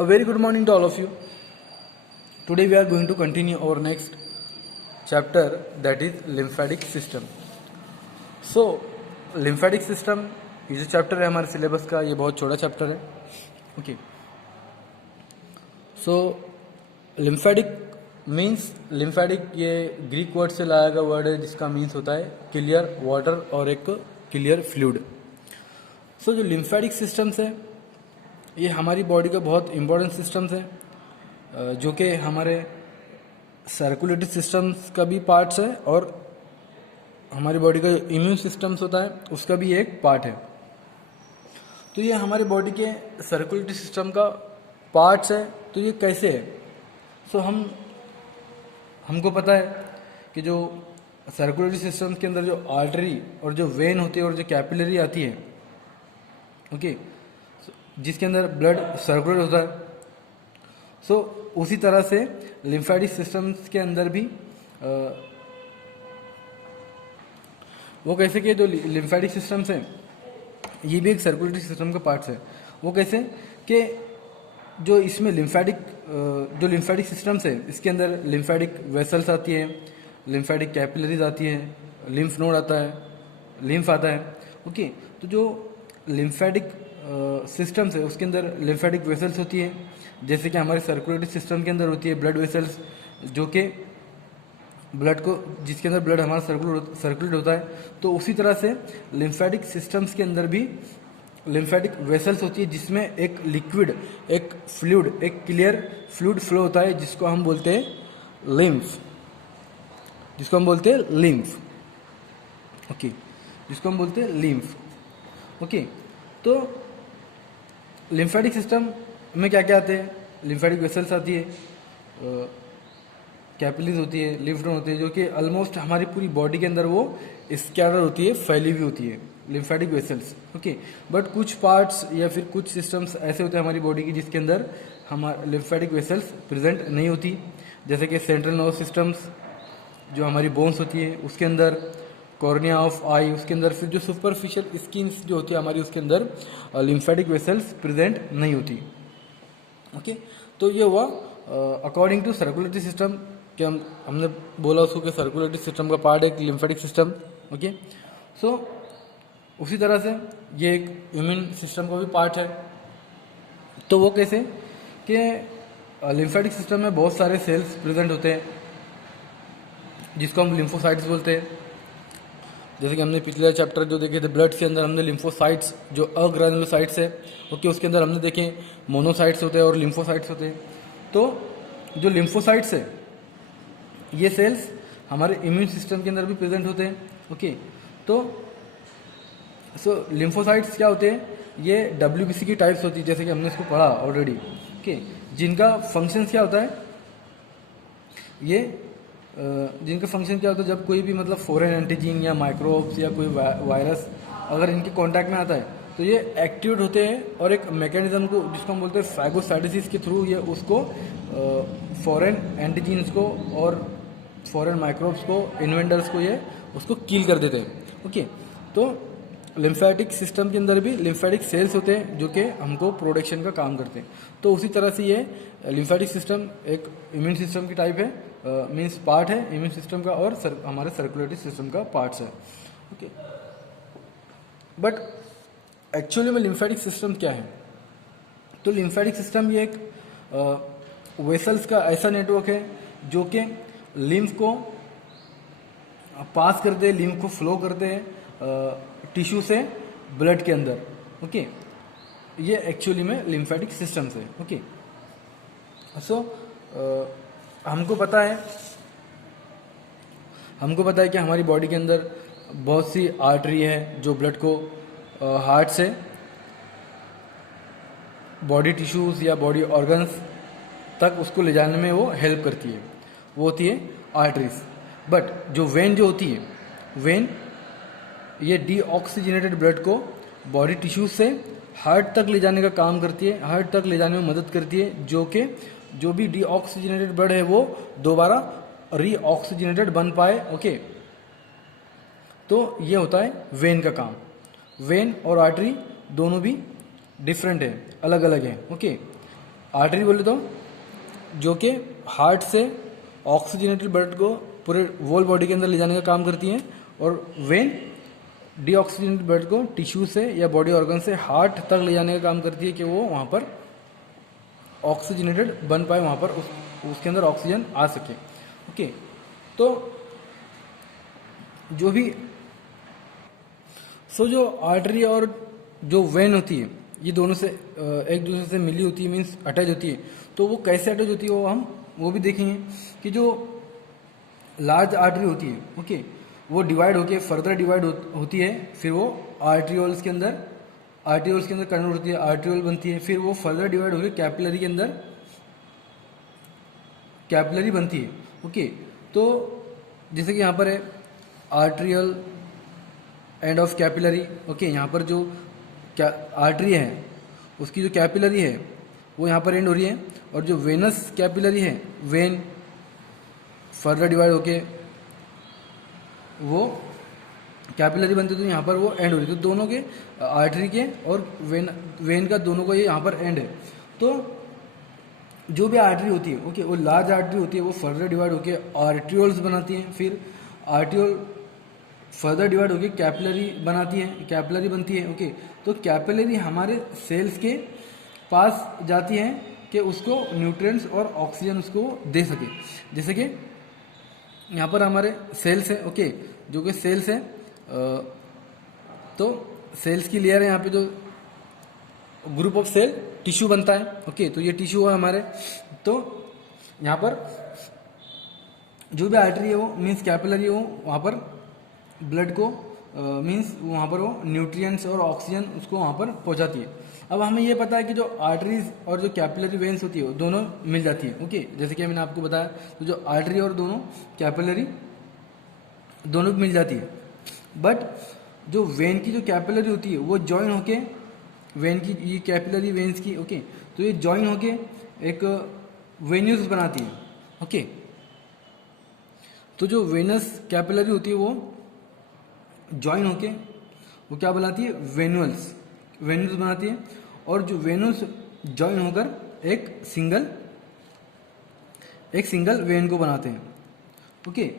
A very good morning to all of you. Today we are going to continue our next chapter, that is lymphatic system. So lymphatic system ये जो chapter है हमारे syllabus का, ये बहुत छोटा chapter है. ओके. सो lymphatic means, lymphatic ये ग्रीक वर्ड से लाया गया वर्ड है जिसका मीन्स होता है क्लियर वाटर और एक क्लियर फ्लूइड. सो जो लिम्फेटिक सिस्टम्स है ये हमारी बॉडी का बहुत इंपॉर्टेंट सिस्टम्स है, जो कि हमारे सर्कुलेटरी सिस्टम्स का भी पार्ट्स है और हमारी बॉडी का जो इम्यून सिस्टम्स होता है उसका भी एक पार्ट है. तो ये हमारी बॉडी के सर्कुलेटरी सिस्टम का पार्ट्स है. तो ये कैसे है? सो हमको पता है कि जो सर्कुलेटरी सिस्टम के अंदर जो आर्टरी और जो वेन होती है और जो कैपिलरी आती है, ओके, जिसके अंदर ब्लड सर्कुलेट होता है. सो उसी तरह से लिम्फेटिक सिस्टम्स के अंदर भी वो कैसे कि जो लिम्फेटिक सिस्टम्स हैं ये भी एक सर्कुलेटरी सिस्टम का पार्ट्स है. वो कैसे कि जो इसमें लिम्फेटिक सिस्टम्स है इसके अंदर लिम्फेटिक वेसल्स आती है, लिम्फेटिक कैपिलरीज आती है, लिम्फ नोड आता है, लिम्फ आता है. ओके. तो जो लिम्फेटिक सिस्टम्स है उसके अंदर लिम्फेटिक वेसल्स होती है, जैसे कि हमारे सर्कुलेटरी सिस्टम के अंदर होती है ब्लड वेसल्स, जो कि ब्लड को, जिसके अंदर ब्लड हमारा सर्कुलेट होता है. तो उसी तरह से लिम्फेटिक सिस्टम्स के अंदर भी लिम्फेटिक वेसल्स होती है जिसमें एक लिक्विड, एक फ्लूइड, एक क्लियर फ्लूइड फ्लो होता है जिसको हम बोलते हैं लिम्फ, ओके, जिसको हम बोलते हैं लिम्फ. ओके. तो लिम्फेटिक सिस्टम में क्या क्या आते हैं? लिम्फेटिक वेसल्स आती है, कैपिलरीज होती है, लिम्फ नोड होती है, जो कि ऑलमोस्ट हमारी पूरी बॉडी के अंदर वो स्कैटर होती है, फैली हुई होती है लिम्फेटिक वेसल्स. ओके. बट कुछ पार्ट्स या फिर कुछ सिस्टम्स ऐसे होते हैं हमारी बॉडी की जिसके अंदर हमारे लिम्फेटिक वेसल्स प्रेजेंट नहीं होती, जैसे कि सेंट्रल नर्वस सिस्टम्स, जो हमारी बोन्स होती है उसके अंदर, कॉर्निया ऑफ आई उसके अंदर, फिर जो सुपरफिशियल स्किन्स जो होती है हमारी उसके अंदर लिम्फेटिक वेसल्स प्रेजेंट नहीं होती. ओके. तो ये हुआ अकॉर्डिंग टू सर्कुलेटरी सिस्टम कि हमने बोला उसको कि सर्कुलेटरी सिस्टम का पार्ट है लिम्फेटिक सिस्टम. ओके. सो उसी तरह से ये एक इम्यून सिस्टम का भी पार्ट है. तो वो कैसे कि लिम्फेटिक सिस्टम में बहुत सारे सेल्स प्रेजेंट होते हैं जिसको हम लिम्फोसाइट्स बोलते हैं. जैसे कि हमने पिछले चैप्टर जो देखे थे ब्लड के अंदर, हमने लिम्फोसाइट्स जो अग्रैनुलोसाइट्स है, ओके, उसके अंदर हमने देखे मोनोसाइट्स होते हैं और लिम्फोसाइट्स होते हैं. तो जो लिम्फोसाइट्स है ये सेल्स हमारे इम्यून सिस्टम के अंदर भी प्रेजेंट होते हैं. ओके. तो लिम्फोसाइट्स क्या होते हैं? ये WBC की टाइप्स होती है, जैसे कि हमने इसको पढ़ा ऑलरेडी. ओके. जिनका फंक्शन क्या होता है? ये जिनका फंक्शन क्या होता है, जब कोई भी मतलब फॉरेन एंटीजन या माइक्रोब्स या कोई वायरस अगर इनके कांटेक्ट में आता है तो ये एक्टिवेट होते हैं और एक मैकेनिज्म को जिसको हम बोलते हैं फैगोसाइटोसिस के थ्रू ये उसको फॉरेन एंटीजन्स को और फॉरेन माइक्रोब्स को, इन्वेंटर्स को, ये उसको किल कर देते हैं. ओके. तो लिम्फेटिक सिस्टम के अंदर भी लिम्फेटिक सेल्स होते हैं जो कि हमको प्रोटेक्शन का काम करते हैं. तो उसी तरह से ये लिम्फेटिक सिस्टम एक इम्यून सिस्टम की टाइप है, मीन्स पार्ट है इम्यून सिस्टम का और हमारे सर्कुलेटरी सिस्टम का पार्ट्स है. ओके. बट एक्चुअली में लिम्फेटिक सिस्टम क्या है? तो लिम्फेटिक सिस्टम ये एक वेसल्स का ऐसा नेटवर्क है जो कि लिम्फ को पास करते हैं, लिम्फ को फ्लो करते हैं टिश्यू से ब्लड के अंदर. ओके. ये एक्चुअली में लिम्फेटिक सिस्टम्स है. ओके. सो हमको पता है कि हमारी बॉडी के अंदर बहुत सी आर्टरी है जो ब्लड को हार्ट से बॉडी टिश्यूज या बॉडी ऑर्गन्स तक उसको ले जाने में वो हेल्प करती है, वो होती है आर्टरीज. बट जो वेन होती है, वेन ये डीऑक्सीजनेटेड ब्लड को बॉडी टिश्यूज से हार्ट तक ले जाने का काम करती है, हार्ट तक ले जाने में मदद करती है, जो कि जो भी डीऑक्सीजनेटेड ब्लड है वो दोबारा रीऑक्सीजनेटेड बन पाए. ओके. तो ये होता है वेन का काम. वेन और आर्टरी दोनों भी डिफरेंट है, अलग अलग है. ओके. आर्टरी बोले तो जो कि हार्ट से ऑक्सीजनेटेड ब्लड को पूरे वोल बॉडी के अंदर ले जाने का काम करती हैं, और वेन डीऑक्सीजनेटेड ब्लड को टिश्यू से या बॉडी ऑर्गन से हार्ट तक ले जाने का काम करती है कि वो वहाँ पर ऑक्सीजनेटेड बन पाए, वहाँ पर उसके अंदर ऑक्सीजन आ सके। ओके, तो जो भी जो आर्टरी और जो वेन होती है ये दोनों से एक दूसरे से मिली होती है, मीन्स अटैच होती है। तो वो कैसे अटैच होती है वो भी देखेंगे कि जो लार्ज आर्टरी होती है, ओके, वो डिवाइड होके फर्दर डिवाइड होती है, फिर वो आर्ट्रियोल्स के अंदर कन्वर्ट होती है, आर्ट्रियोल बनती है, फिर वो फर्दर डिवाइड होकर कैपिलरी के अंदर कैपिलरी बनती है। ओके, तो जैसे कि यहाँ पर है arterial end of capillary. Okay, यहाँ पर जो आर्टरी है उसकी जो कैपिलरी है वो यहाँ पर एंड हो रही है, और जो वेनस कैपिलरी है, वेन फर्दर डिवाइड होके वो कैपिलरी बनती है, तो यहाँ पर वो एंड हो रही है। तो दोनों के आर्टरी के और वेन का दोनों को ये यहाँ पर एंड है। तो जो भी आर्टरी होती है, ओके, वो लार्ज आर्टरी होती है, वो फर्दर डिवाइड होके आर्ट्रियोल्स बनाती हैं, फिर आर्ट्रियोल फर्दर डिवाइड होकर कैपिलरी बनती है। ओके, तो कैपिलरी हमारे सेल्स के पास जाती है कि उसको न्यूट्रिएंट्स और ऑक्सीजन उसको दे सके। जैसे कि यहाँ पर हमारे सेल्स है, ओके, जो कि सेल्स है, तो सेल्स की लेयर है, यहाँ पे जो ग्रुप ऑफ सेल टिश्यू बनता है। ओके, तो ये टिश्यू है हमारे। तो यहाँ पर जो भी आर्टरी है वो मीन्स कैपिलरी है, वो वहाँ पर ब्लड को मीन्स वहाँ पर वो न्यूट्रिएंट्स और ऑक्सीजन उसको वहाँ पर पहुँचाती है। अब हमें ये पता है कि जो आर्टरीज और जो कैपिलरी वेन्स होती है वो दोनों मिल जाती है। ओके, जैसे कि मैंने आपको बताया, तो जो आर्टरी और दोनों कैपिलरी दोनों मिल जाती है, बट जो वेन की जो कैपिलरी होती है वो जॉइन होके वेन की ये कैपिलरी वेन्स की, ओके, तो ये जॉइन होके एक वेन्यूज बनाती है। ओके, तो जो वेनस कैपिलरी होती है वो जॉइन होके वो क्या बनाती है, वेन्यूज बनाती है, और जो वेन्यूज जॉइन होकर एक सिंगल वेन को बनाते हैं। ओके,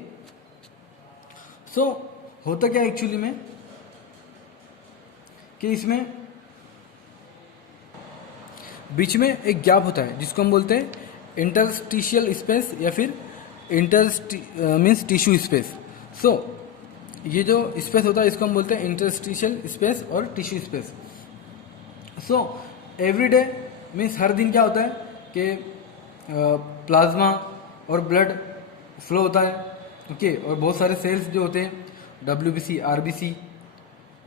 सो होता क्या एक्चुअली में कि इसमें बीच में एक गैप होता है जिसको हम बोलते हैं इंटरस्टिशियल स्पेस या फिर मीन्स टिश्यू स्पेस। सो ये जो स्पेस होता है इसको हम बोलते हैं इंटरस्टिशियल स्पेस और टिश्यू स्पेस। सो एवरीडे मीन्स हर दिन क्या होता है कि प्लाज्मा और ब्लड फ्लो होता है। ओके, और बहुत सारे सेल्स जो होते हैं WBC, RBC,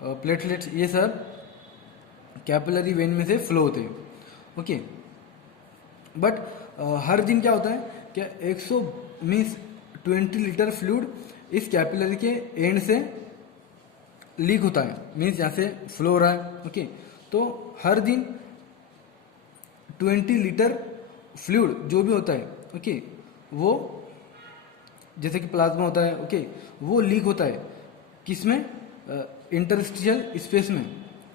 प्लेटलेट्स, ये सब कैपिलरी वेन में से फ्लो होते हैं। ओके, बट हर दिन क्या होता है कि 20 लीटर फ्लूइड इस कैपिलरी के एंड से लीक होता है, मीन्स यहाँ से फ्लो हो रहा है। ओके, तो हर दिन 20 लीटर फ्लूइड जो भी होता है, ओके, वो जैसे कि प्लाज्मा होता है, ओके, वो लीक होता है किसमें, इंटरस्टिशियल स्पेस में।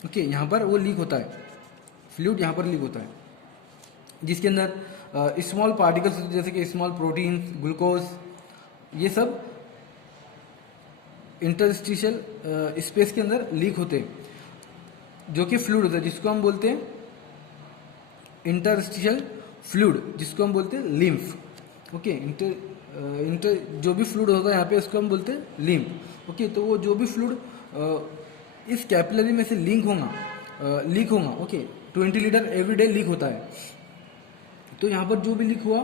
ओके, यहाँ पर वो लीक होता है, फ्लूइड यहाँ पर लीक होता है, जिसके अंदर स्मॉल पार्टिकल्स जैसे कि स्मॉल प्रोटीन, ग्लूकोज, ये सब इंटरस्टिशियल स्पेस के अंदर लीक होते हैं, जो कि फ्लूइड होता है, जिसको हम बोलते हैं इंटरस्टिशियल फ्लूइड, जिसको हम बोलते हैं लिम्फ। ओके, इंटर जो भी फ्लूइड होता है यहाँ पे उसको हम बोलते हैं लिम्फ। ओके, तो वो जो भी फ्लूइड इस कैपिलरी में से लीक होगा, ओके, 20 लीटर एवरीडे लीक होता है। तो यहाँ पर जो भी लीक हुआ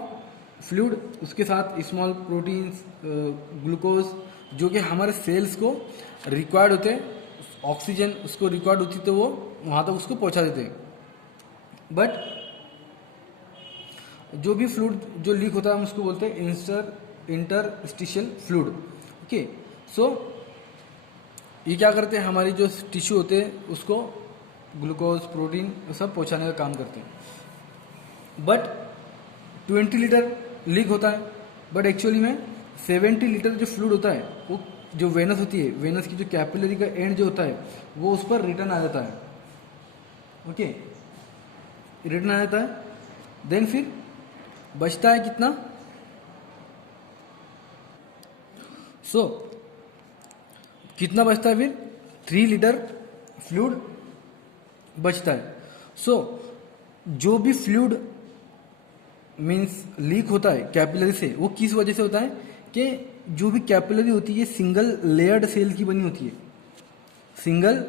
फ्लूइड, उसके साथ स्मॉल प्रोटीन्स, ग्लूकोज, जो कि हमारे सेल्स को रिक्वायर्ड होते हैं, ऑक्सीजन उसको रिक्वायर्ड होती तो वो वहाँ तक उसको पहुँचा देते हैं। बट जो भी फ्लूइड जो लीक होता है हम उसको बोलते हैं इंटरस्टिशियल फ्लूइड। ओके, सो ये क्या करते हैं, हमारी जो टिश्यू होते हैं उसको ग्लूकोज, प्रोटीन सब पहुँचाने का काम करते हैं। बट 20 लीटर लीक होता है, बट एक्चुअली में 70 लीटर जो फ्लूइड होता है वो जो वेनस होती है, वेनस की जो कैपिलरी का एंड जो होता है वो उस पर रिटर्न आ जाता है। ओके, रिटर्न आ जाता है, देन फिर बचता है कितना, कितना बचता है फिर 3 लीटर फ्लूइड बचता है। जो भी फ्लूइड मीन्स लीक होता है कैपिलरी से, वो किस वजह से होता है कि जो भी कैपिलरी होती है सिंगल लेयर्ड सेल की बनी होती है, सिंगल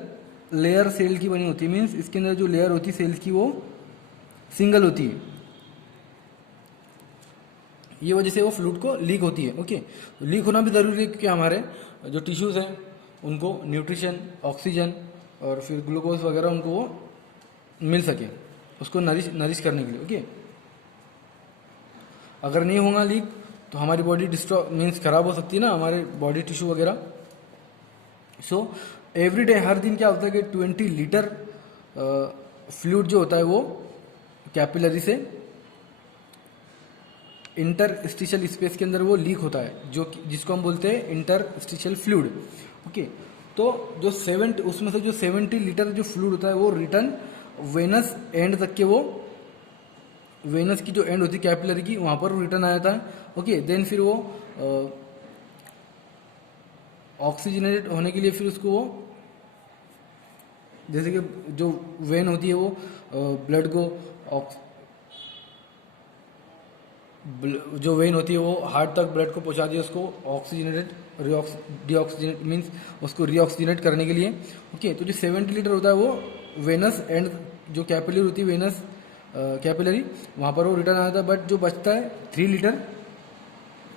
लेयर सेल की बनी होती है, मीन्स इसके अंदर जो लेयर होती है सेल्स की वो सिंगल होती है, ये वजह से वो फ्लूइड को लीक होती है। ओके, लीक होना भी ज़रूरी है क्योंकि हमारे जो टिश्यूज़ हैं उनको न्यूट्रिशन, ऑक्सीजन और फिर ग्लूकोज वगैरह उनको वो मिल सके, उसको नरिश करने के लिए। ओके, अगर नहीं होगा लीक तो हमारी बॉडी डिस्ट्रॉय मीन्स खराब हो सकती है ना, हमारे बॉडी टिश्यू वगैरह। एवरी डे, हर दिन क्या होता है कि 20 लीटर फ्लूइड जो होता है वो कैपिलरी से इंटरस्टिशियल स्पेस के अंदर वो लीक होता है, जिसको हम बोलते हैं इंटरस्टिशियल फ्लूइड। ओके, तो जो 70 उसमें से जो 70 लीटर जो फ्लूइड होता है वो रिटर्न वेनस एंड तक के, वो वेनस की जो एंड होती है कैपिलरी की वहाँ पर रिटर्न आ जाता है। ओके, देन फिर वो ऑक्सीजनेटेड होने के लिए फिर उसको वो जैसे कि जो वेन होती है वो ब्लड को जो वेन होती है वो हार्ट तक ब्लड को पहुंचा दी, उसको ऑक्सीजनेटेड डीऑक्सीजनेट मीन्स उसको रीऑक्सीजनेट करने के लिए। ओके, तो जो 70 लीटर होता है वो वेनस एंड जो कैपिलरी होती है वेनस कैपिलरी वहाँ पर वो रिटर्न आता है, बट जो बचता है 3 लीटर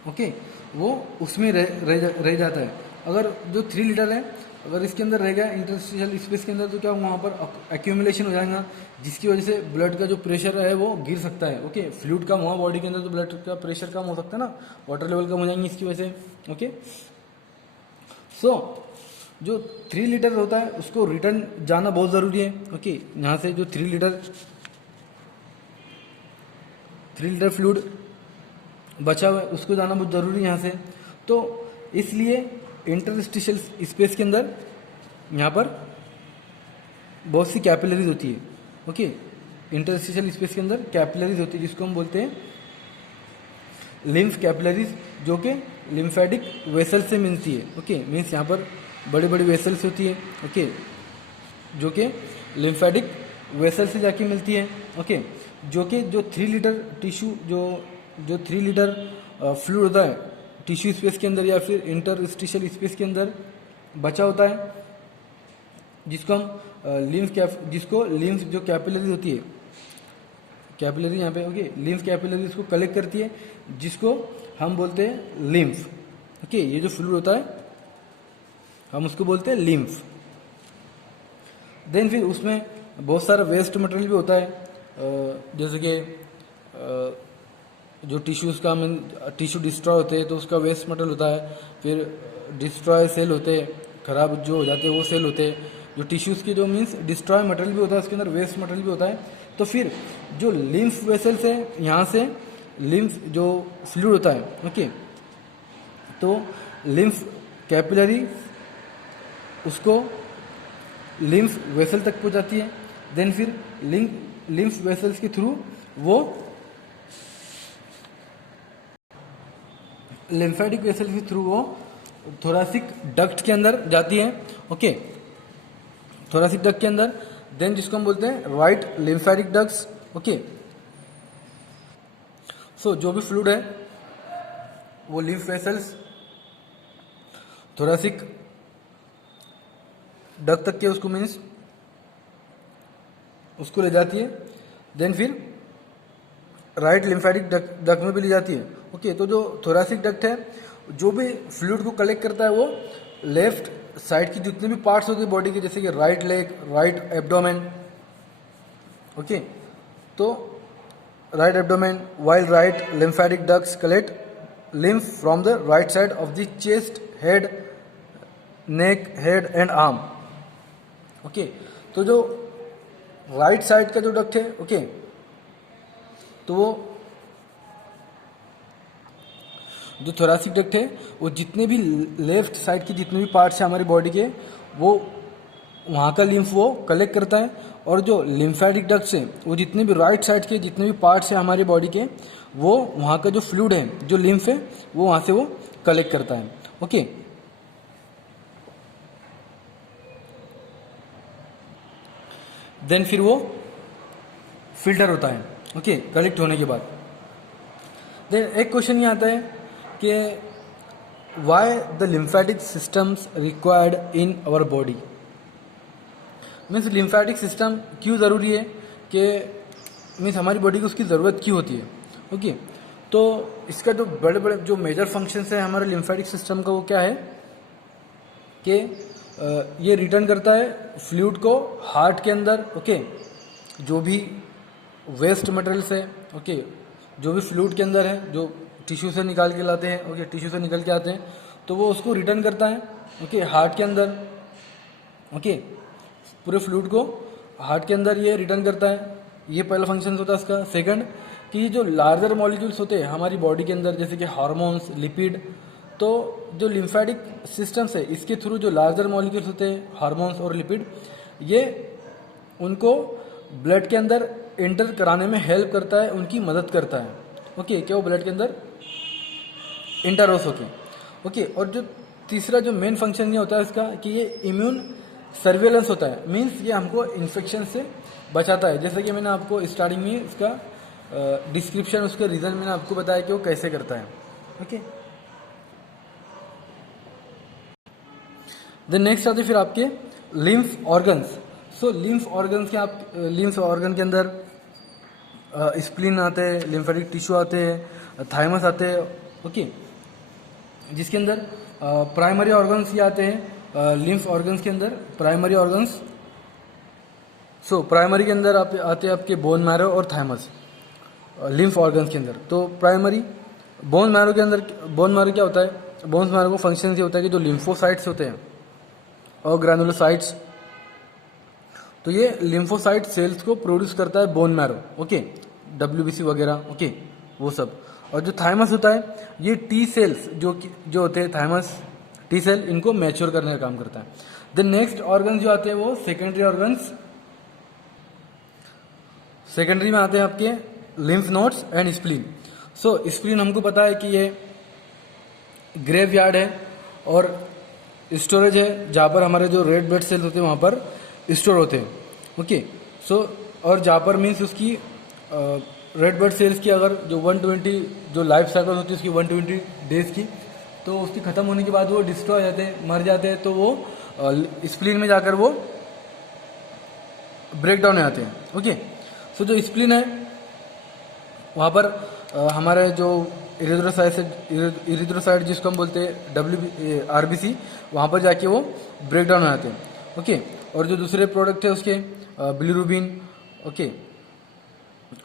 ओके वो उसमें रह जाता है। अगर जो 3 लीटर है अगर इसके अंदर रह गया इंटरस्टिशियल स्पेस के अंदर तो क्या वहाँ पर एक्यूमुलेशन हो जाएगा, जिसकी वजह से ब्लड का जो प्रेशर है वो गिर सकता है। ओके, फ्लूइड कम हुआ बॉडी के अंदर तो ब्लड का प्रेशर कम हो सकता है ना, वाटर लेवल कम हो जाएंगे इसकी वजह से। ओके, जो 3 लीटर होता है उसको रिटर्न जाना बहुत ज़रूरी है। ओके, यहाँ से जो 3 लीटर फ्लूइड बचा हुआ है उसको जाना बहुत ज़रूरी है यहाँ से, तो इसलिए इंटरस्टिशियल स्पेस के अंदर यहाँ पर बहुत सी कैपिलरीज होती है। ओके, इंटरस्टिशियल स्पेस के अंदर कैपिलरीज होती है जिसको हम बोलते हैं लिम्फ कैपिलरीज, जो कि लिम्फेटिक वेसल से मिलती है। ओके, मीन्स यहाँ पर बड़ी बड़ी वेसल्स होती है। ओके, जो कि लिम्फेटिक वेसल से जाके मिलती है। ओके, जो कि जो 3 लीटर टिश्यू जो 3 लीटर फ्लूइड होता है टिश्यू स्पेस के अंदर या फिर इंटरस्टिशियल स्पेस के अंदर बचा होता है, जिसको हम जिसको लिम्फ जो कैपिलरी होती है, कैपिलरी यहाँ पे ओके लिम्फ कैपिलरी इसको कलेक्ट करती है, जिसको हम बोलते हैं लिम्फ। ओके, ये जो फ्लूइड होता है हम उसको बोलते हैं लिम्फ। देन फिर उसमें बहुत सारा वेस्ट मटेरियल भी होता है, जैसे कि जो टिश्यूज़ का टिश्यू डिस्ट्रॉय होते हैं तो उसका वेस्ट मटेरियल होता है, फिर डिस्ट्रॉय सेल होते हैं, खराब जो हो जाते हैं वो सेल होते हैं, जो टिश्यूज़ के जो मीन्स डिस्ट्रॉय मटेरियल भी होता है उसके अंदर वेस्ट मटेरियल भी होता है। तो फिर जो लिम्फ वेसल्स है यहाँ से लिम्फ जो फ्लूइड होता है ओके, तो लिम्फ कैपिलरी उसको लिम्फ वेसल तक पहुँचाती है। देन फिर लिम्फ वेसल्स के थ्रू वो लिम्फेटिक वेसल्स के थ्रू वो थोरासिक डक्ट के अंदर जाती है। ओके, थोरासिक डक्ट के अंदर, देन जिसको हम बोलते हैं राइट लिम्फेटिक डक्ट्स। ओके, जो भी फ्लूइड है वो लिम्फ वेसल्स थोरासिक डक्ट तक के उसको मीन्स उसको ले जाती है। देन फिर राइट लिम्फेटिक डक्ट में भी ले जाती है। ओके, तो जो थोरासिक डक्ट है जो भी फ्लूइड को कलेक्ट करता है वो लेफ्ट साइड की जितने भी पार्ट्स होते हैं बॉडी के, जैसे कि right leg, right abdomen. Okay, तो right abdomen while right lymphatic ducts collect lymph from the right side of the chest, head, neck, head and arm. Okay, तो जो राइट साइड का जो डक्ट है ओके, तो वो जो थोरासिक डक्ट है वो जितने भी लेफ्ट साइड के जितने भी पार्ट्स हैं हमारी बॉडी के वो वहाँ का लिम्फ वो कलेक्ट करता है और जो लिम्फेटिक डक्ट्स है वो जितने भी राइट साइड के जितने भी पार्ट्स हैं हमारी बॉडी के, वो वहाँ का जो फ्लूइड है, जो लिम्फ है, वो वहाँ से वो कलेक्ट करता है। ओके, देन फिर वो फिल्टर होता है। ओके, कलेक्ट होने के बाद देन एक क्वेश्चन ये आता है कि why the lymphatic systems required in our body. Means lymphatic system क्यों ज़रूरी है, कि मीन्स हमारी बॉडी को उसकी ज़रूरत क्यों होती है। ओके, तो इसका जो बड़े बड़े जो मेजर फंक्शंस है हमारे लिम्फेटिक सिस्टम का, वो क्या है कि ये रिटर्न करता है फ्लूइड को हार्ट के अंदर। ओके, जो भी वेस्ट मटेरियल्स है, ओके, जो भी फ्लूइड के अंदर है, जो टिश्यू से निकाल के लाते हैं, ओके, टिश्यू से निकल के आते हैं, तो वो उसको रिटर्न करता है। ओके, हार्ट के अंदर, ओके, पूरे फ्लूइड को हार्ट के अंदर ये रिटर्न करता है। ये पहला फंक्शन होता है इसका। सेकंड, कि जो लार्जर मॉलिक्यूल्स होते हैं हमारी बॉडी के अंदर, जैसे कि हार्मोन्स, लिपिड, तो जो लिम्फेटिक सिस्टम्स है इसके थ्रू जो लार्जर मॉलिक्यूल्स होते हैं, हार्मोन्स और लिपिड, ये उनको ब्लड के अंदर एंटर कराने में हेल्प करता है, उनकी मदद करता है। ओके, क्या वो ब्लड के अंदर इंटर हो सके। ओके, और जो तीसरा जो मेन फंक्शन ये होता है इसका, कि ये इम्यून सर्वेलेंस होता है। मीन्स ये हमको इन्फेक्शन से बचाता है। जैसे कि मैंने आपको स्टार्टिंग में इसका डिस्क्रिप्शन, उसके रीज़न मैंने आपको बताया कि वो कैसे करता है। ओके, देन नेक्स्ट आते फिर आपके लिम्फ ऑर्गन्स। सो लिम्फ ऑर्गन्स के आप लिम्फ ऑर्गन के अंदर स्प्लीन आते हैं, लिम्फेटिक टिश्यू आते हैं, थाइमस आते हैं। ओके, जिसके अंदर प्राइमरी ऑर्गन्स ये आते हैं लिम्फ ऑर्गन्स के अंदर, प्राइमरी ऑर्गन्स। सो प्राइमरी के अंदर आते हैं आपके बोन मैरो और थाइमस लिम्फ ऑर्गन्स के अंदर। तो प्राइमरी बोन मैरो के अंदर, बोन मैरो क्या होता है, बोन मैरो का फंक्शन ये होता है कि जो लिम्फोसाइट्स होते हैं और ग्रैनुलोसाइट्स, तो ये लिम्फोसाइट सेल्स को प्रोड्यूस करता है बोन मैरो। ओके, WBC वगैरह, ओके, वो सब। और जो थाइमस होता है, ये टी सेल्स जो होते हैं, थाइमस टी सेल, इनको मैच्योर करने का काम करता है। द नेक्स्ट ऑर्गन जो आते हैं वो सेकेंडरी ऑर्गन्स। सेकेंडरी में आते हैं आपके lymph nodes and spleen. So spleen हमको पता है कि ये ग्रेव यार्ड है और स्टोरेज है, जहाँ पर हमारे जो रेड ब्लड सेल्स होते हैं वहाँ पर स्टोर होते हैं। ओके, सो और जहाँ पर मीन्स उसकी रेड ब्लड सेल्स की अगर जो 120 जो लाइफ साइकिल होती है उसकी 120 डेज की, तो उसकी ख़त्म होने के बाद वो डिस्ट्रॉय हो जाते हैं, मर जाते हैं, तो वो स्प्लीन में जाकर वो ब्रेक डाउन हो जाते हैं। ओके, सो जो स्प्लीन है वहाँ पर हमारे जो इरिथ्रोसाइट जिसको हम बोलते हैं RBC, वहाँ पर जाके वो ब्रेक डाउन हो जाते हैं। ओके, और जो दूसरे प्रोडक्ट है उसके बिलीरुबिन, ओके,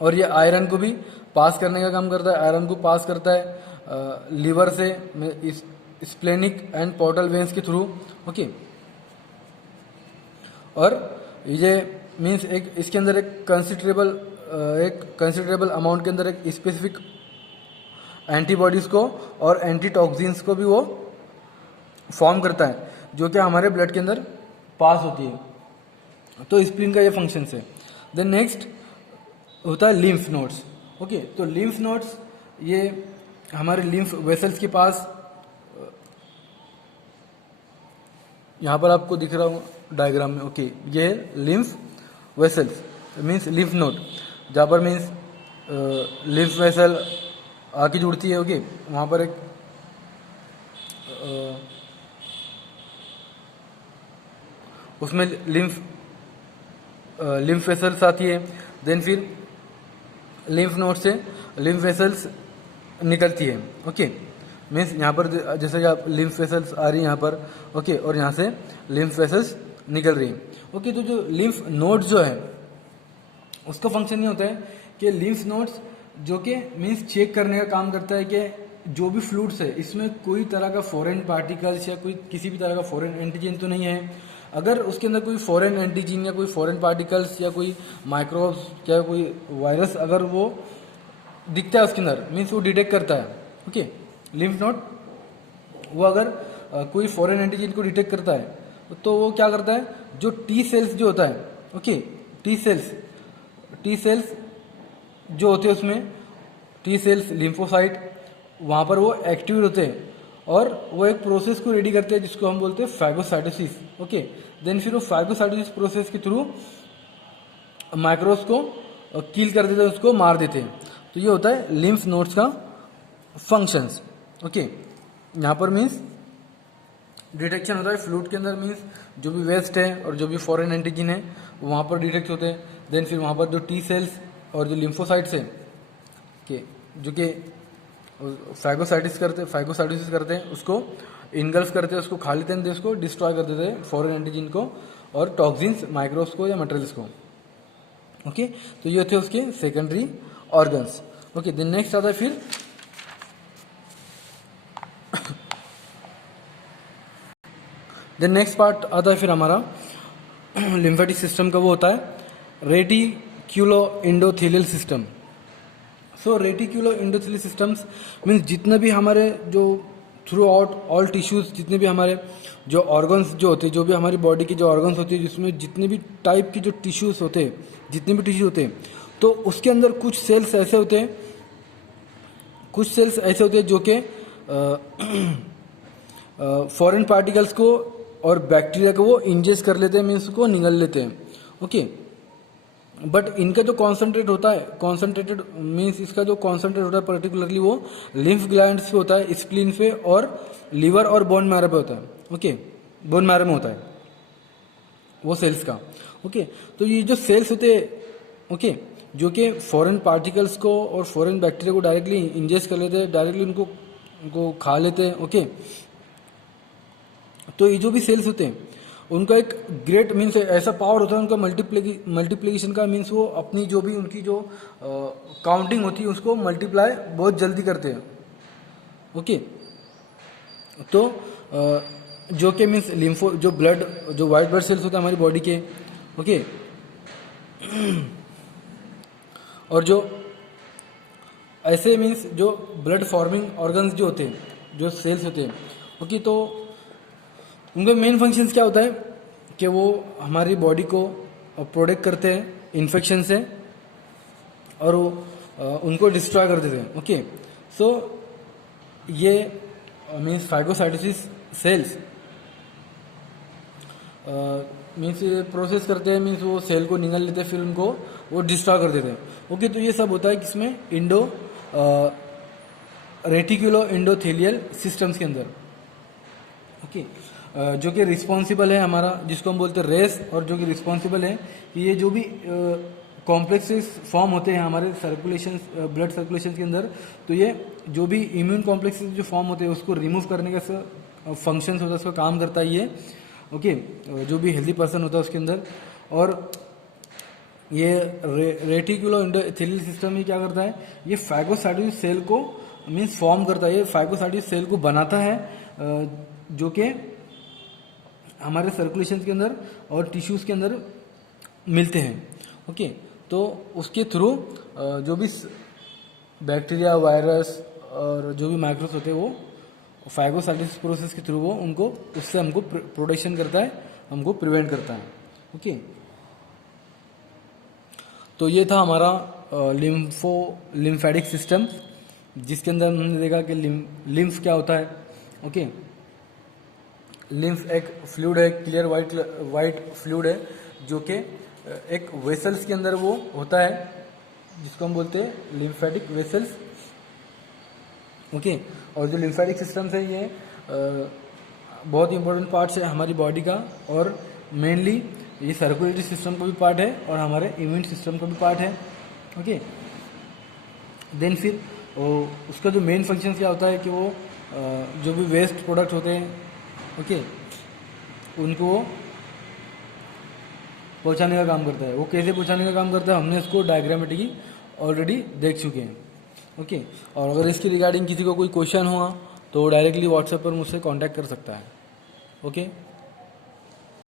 और ये आयरन को भी पास करने का काम करता है। आयरन को पास करता है लीवर से स्प्लेनिक एंड पोर्टल वेन्स के थ्रू। ओके, और ये मीन्स एक इसके अंदर एक कंसिडरेबल अमाउंट के अंदर एक स्पेसिफिक एंटीबॉडीज़ को और एंटीटॉक्सिन्स को भी वो फॉर्म करता है, जो कि हमारे ब्लड के अंदर पास होती है। तो स्प्लीन का ये फंक्शन है। देन नेक्स्ट होता है लिम्फ नोड्स। ओके, तो लिम्फ नोड्स ये हमारे लिम्फ वेसल्स के पास, यहाँ पर आपको दिख रहा हूँ डायग्राम में। ओके, ये है lymph vessels, means lymph node, जहाँ पर मीन्स लिम्फ वेसल आके जुड़ती है। ओके, वहाँ पर एक उसमें लिम्फ वेसल्स आती है। देन फिर लिम्फ नोड से लिम्फ वेसल्स निकलती है। ओके, मीन्स यहाँ पर जैसे कि आप लिम्फ वेसल्स आ रही है यहाँ पर, ओके, और यहाँ से लिम्फ वेसल्स निकल रही है। ओके, तो जो लिम्फ नोड्स जो है उसका फंक्शन ये होता है कि लिम्फ नोड्स जो कि मीन्स चेक करने का काम करता है कि जो भी फ्लूइड्स है इसमें कोई तरह का फॉरेन पार्टिकल्स या कोई किसी भी तरह का फॉरेन एंटीजन तो नहीं है। अगर उसके अंदर कोई फॉरेन एंटीजन या कोई फॉरेन पार्टिकल्स या कोई माइक्रोब्स या कोई वायरस अगर वो दिखता है उसके अंदर, मीन्स वो डिटेक्ट करता है। ओके, लिम्फ नोड वो अगर कोई फॉरेन एंटीजन को डिटेक्ट करता है तो वो क्या करता है, जो टी सेल्स जो होता है, ओके, टी सेल्स जो होते हैं उसमें टी सेल्स लिम्फोसाइट वहाँ पर वो एक्टिव होते हैं और वो एक प्रोसेस को रेडी करते हैं जिसको हम बोलते हैं फैगोसाइटोसिस। ओके, देन फिर वो फैगोसाइटोसिस प्रोसेस के थ्रू माइक्रोब्स को किल कर देते हैं, उसको मार देते हैं। तो ये होता है लिम्फ नोड्स का फंक्शंस। ओके, यहाँ पर मीन्स डिटेक्शन होता है फ्लूइड के अंदर, मीन्स जो भी वेस्ट है और जो भी फॉरेन एंटीजन है वो वहाँ पर डिटेक्ट होते हैं। देन फिर वहाँ पर जो टी सेल्स और जो लिम्फोसाइट्स है के जो कि फैगोसाइटोसिस करते हैं उसको इनगल्फ करते हैं, उसको खा लेते हैं, उसको डिस्ट्रॉय कर देते हैं फॉरेन एंटीजन को और टॉक्सिन्स माइक्रोब्स को या मटेरियल्स को। ओके, तो ये थे उसके secondary organs. Okay, then next आता है फिर देन नेक्स्ट पार्ट आता है फिर हमारा लिम्फेटिक सिस्टम का, वो होता है रेटिक्यूलो एंडोथेलियल सिस्टम। सो रेटिक्यूलो एंडोथेलियल सिस्टम्स मीन्स जितने भी हमारे जो थ्रू आउट ऑल टिश्यूज, जितने भी हमारे जो ऑर्गन्स जो होते हैं, जो भी हमारी बॉडी के जो ऑर्गन्स होते हैं, जिसमें जितने भी टाइप की जो टिश्यूज होते हैं, जितने भी टिश्यू होते हैं, तो उसके अंदर कुछ सेल्स ऐसे होते हैं जो कि फॉरेन पार्टिकल्स को और बैक्टीरिया को वो इंजेस्ट कर लेते हैं, मीन्स को निगल लेते हैं। ओके, बट इनका जो कॉन्सेंट्रेट होता है, कॉन्सेंट्रेटेड मीन्स इसका जो कॉन्सेंट्रेट होता है पर्टिकुलरली वो लिम्फ ग्लैंड्स पे होता है, स्प्लीन पे और लीवर और बोन मैरो पे होता है। ओके, बोन मैरो में होता है वो सेल्स का। ओके, तो ये जो सेल्स होते हैं, ओके, जो कि फॉरेन पार्टिकल्स को और फॉरेन बैक्टीरिया को डायरेक्टली इंजेस्ट कर लेते हैं, डायरेक्टली उनको खा लेते हैं। ओके, तो ये जो भी सेल्स होते हैं उनका एक ग्रेट मीन्स ऐसा पावर होता है उनका मल्टीप्लिकेशन का, मीन्स वो अपनी जो भी उनकी जो काउंटिंग होती है उसको मल्टीप्लाई बहुत जल्दी करते हैं। ओके, तो जो कि मीन्स लिम्फो जो ब्लड जो वाइट ब्लड सेल्स होता है हमारी बॉडी के, ओके, और जो ऐसे मीन्स जो ब्लड फॉर्मिंग ऑर्गन्स जो होते हैं, जो सेल्स होते हैं, ओके, तो उनका मेन फंक्शंस क्या होता है कि वो हमारी बॉडी को प्रोटेक्ट करते हैं इन्फेक्शन से और वो उनको डिस्ट्रॉय कर देते हैं। ओके, सो ये means phagocytosis sales means process करते हैं, मीन्स वो सेल को निगल लेते हैं, फिर उनको वो डिस्ट्रॉय कर देते हैं। ओके, तो ये सब होता है किसमें, रेटिक्यूलो एंडोथेलियल सिस्टम्स के अंदर। ओके, जो कि रिस्पॉन्सिबल है हमारा, जिसको हम बोलते हैं रेस, और जो कि रिस्पॉन्सिबल है कि ये जो भी कॉम्प्लेक्सेस फॉर्म होते हैं हमारे सर्कुलेशन ब्लड सर्कुलेशन के अंदर, तो ये जो भी इम्यून कॉम्प्लेक्सेस जो फॉर्म होते हैं उसको रिमूव करने का फंक्शंस होता है, उसका काम करता है ये। ओके, जो भी हेल्दी पर्सन होता है उसके अंदर। और ये रेटिक्यूलो एंडोथेलियल सिस्टम ये क्या करता है, ये फैगोसाइटोसिस सेल को मीन्स फॉर्म करता है, ये फैगोसाइटोसिस सेल को बनाता है जो कि हमारे सर्कुलेशन के अंदर और टिश्यूज़ के अंदर मिलते हैं। ओके, तो उसके थ्रू जो भी बैक्टीरिया, वायरस और जो भी माइक्रोब्स होते हैं वो फैगोसाइटोसिस प्रोसेस के थ्रू वो उनको उससे हमको प्रोटेक्शन करता है, हमको प्रिवेंट करता है। ओके, तो ये था हमारा लिम्फेटिक सिस्टम, जिसके अंदर हमने देखा कि लिम्फ क्या होता है। ओके, लिम्फ एक फ्लूइड है, क्लियर वाइट फ्लूइड है, जो कि एक वेसल्स के अंदर वो होता है, जिसको हम बोलते हैं लिम्फेटिक वेसल्स। ओके, और जो लिम्फेटिक सिस्टम्स है ये बहुत ही इंपॉर्टेंट पार्ट्स है हमारी बॉडी का, और मेनली ये सर्कुलेटरी सिस्टम का भी पार्ट है और हमारे इम्यून सिस्टम का भी पार्ट है। ओके, देन फिर उसका जो मेन फंक्शन क्या होता है कि वो जो भी वेस्ट प्रोडक्ट होते हैं, ओके, उनको पहुंचाने का काम करता है। वो कैसे पहुंचाने का काम करता है हमने इसको डायग्रामेटिकली ऑलरेडी देख चुके हैं। ओके, और अगर इसके रिगार्डिंग किसी को कोई क्वेश्चन हुआ तो डायरेक्टली व्हाट्सएप पर मुझसे कांटेक्ट कर सकता है। ओके।